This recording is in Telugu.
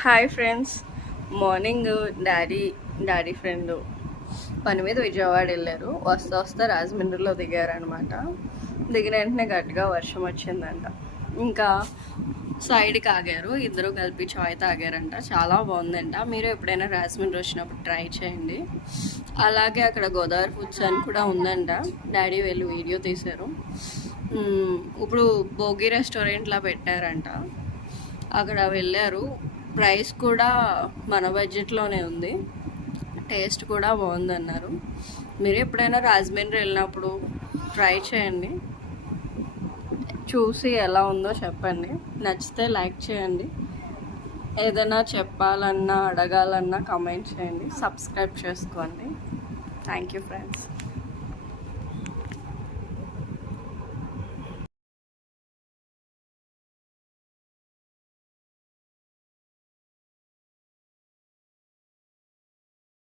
Hi friends. Morning daddy friend పని మీద విజయవాడ వెళ్ళారు. వస్తా రాజమండ్రిలో దిగారనమాట. దిగిన వెంటనే గట్టిగా వర్షం వచ్చిందంట. ఇంకా సైడ్కి ఆగారు, ఇద్దరు కలిపి చాయ్ తాగారంట. చాలా బాగుందంట. మీరు ఎప్పుడైనా రాజమండ్రి వచ్చినప్పుడు ట్రై చేయండి. అలాగే అక్కడ గోదావరి ఫుడ్స్ అని కూడా ఉందంట. డాడీ వెళ్ళి వీడియో తీశారు. ఇప్పుడు భోగి రెస్టారెంట్లా పెట్టారంట. అక్కడ వెళ్ళారు. ప్రైస్ కూడా మన బడ్జెట్లోనే ఉంది. టేస్ట్ కూడా బాగుందన్నారు. మీరు ఎప్పుడైనా రాజమండ్రి వెళ్ళినప్పుడు ట్రై చేయండి. చూసి ఎలా ఉందో చెప్పండి. నచ్చితే లైక్ చేయండి. ఏదైనా చెప్పాలన్నా అడగాలన్నా కామెంట్ చేయండి. సబ్స్క్రైబ్ చేసుకోండి. Thank you friends.